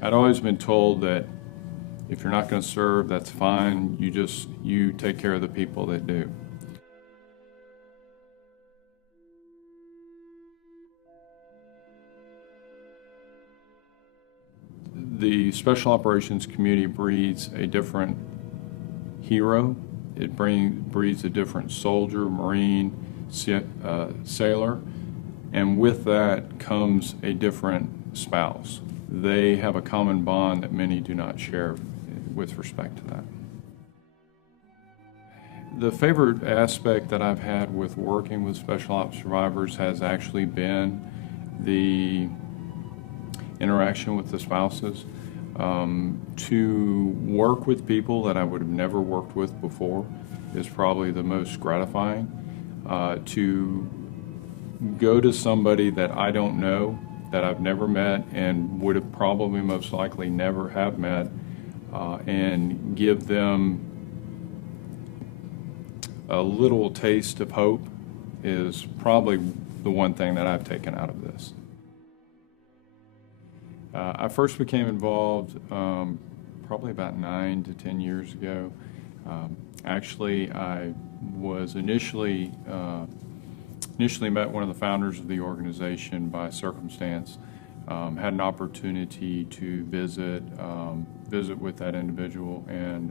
I'd always been told that if you're not going to serve, that's fine. You take care of the people that do. The special operations community breeds a different hero. It breeds a different soldier, Marine, sailor, and with that comes a different spouse. They have a common bond that many do not share with respect to that. The favorite aspect that I've had with working with special ops survivors has actually been the interaction with the spouses. To work with people that I would have never worked with before is probably the most gratifying. To go to somebody that I don't know, that I've never met and would have probably most likely never have met, and give them a little taste of hope is probably the one thing that I've taken out of this. I first became involved probably about 9 to 10 years ago. Actually, I was initially met one of the founders of the organization by circumstance. Had an opportunity to visit with that individual and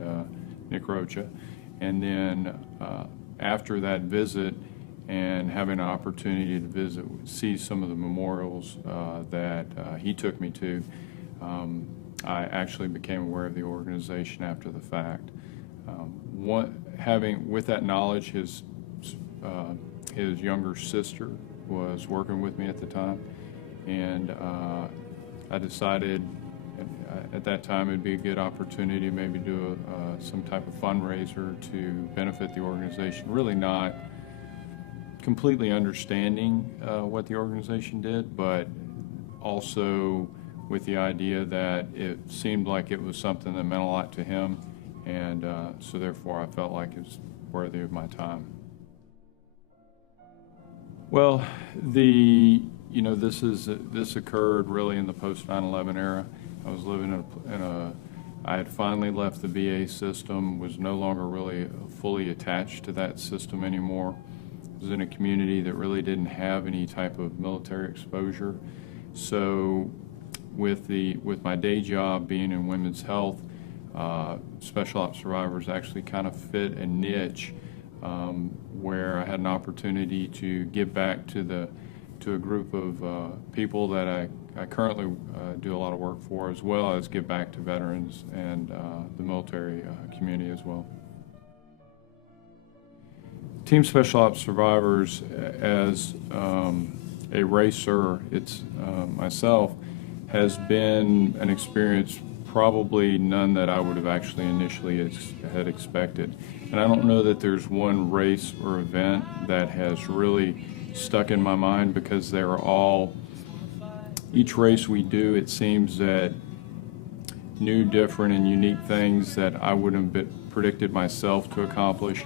Nick Rocha, and then after that visit, and having an opportunity to see some of the memorials that he took me to, I actually became aware of the organization after the fact. With that knowledge, his younger sister was working with me at the time, and I decided at that time it'd be a good opportunity to maybe do some type of fundraiser to benefit the organization. Really not completely understanding what the organization did, but also with the idea that it seemed like it was something that meant a lot to him, and so therefore I felt like it was worthy of my time. Well, this occurred really in the post 9/11 era. I was living I had finally left the VA system, was no longer really fully attached to that system anymore. Was in a community that really didn't have any type of military exposure. So with my day job being in women's health, special ops survivors actually kind of fit a niche where I had an opportunity to give back to a group of people that I currently do a lot of work for, as well as give back to veterans and the military community as well. Team Special Ops Survivors, as a racer, myself, has been an experience probably none that I would have actually initially had expected. And I don't know that there's one race or event that has really stuck in my mind, because each race we do, it seems that new, different, and unique things that I wouldn't have predicted myself to accomplish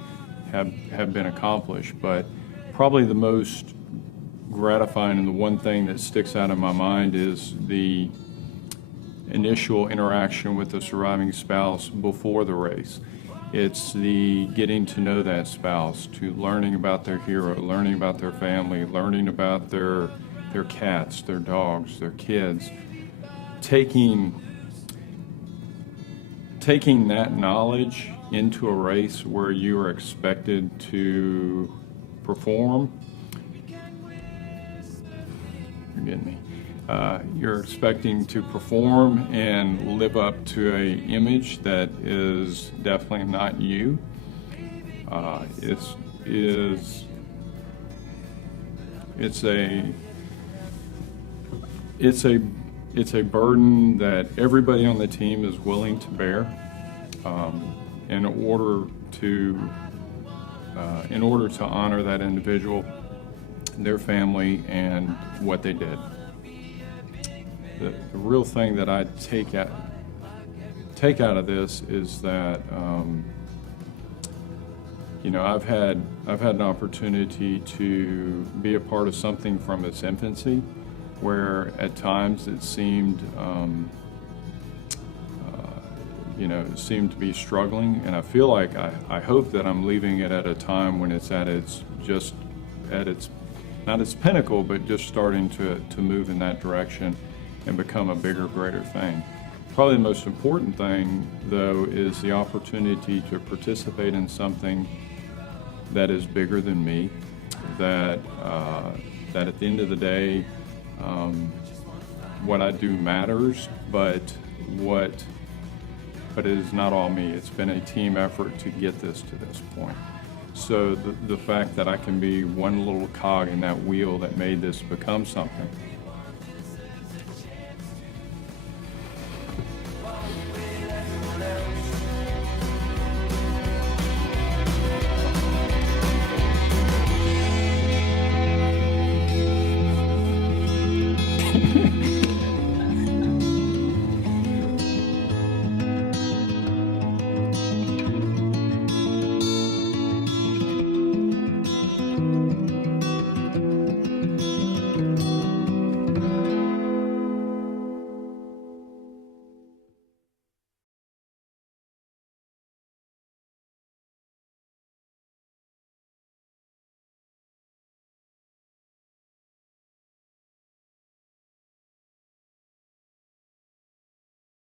have been accomplished. But probably the most gratifying and the one thing that sticks out in my mind is the initial interaction with the surviving spouse before the race. It's the getting to know that spouse, to learning about their hero, learning about their family, learning about their cats, their dogs, their kids. Taking that knowledge into a race where you are expected to perform. You're getting me. You're expecting to perform and live up to an image that is definitely not you. It's a burden that everybody on the team is willing to bear in order to honor that individual, their family, and what they did. The real thing that I take out of this is that I've had an opportunity to be a part of something from its infancy, where at times it seemed seem to be struggling. And I feel like I hope that I'm leaving it at a time when it's at its not its pinnacle, but just starting to move in that direction and become a bigger, greater thing. Probably the most important thing, though, is the opportunity to participate in something that is bigger than me, that at the end of the day, what I do matters, but it is not all me. It's been a team effort to get this to this point. So the fact that I can be one little cog in that wheel that made this become something.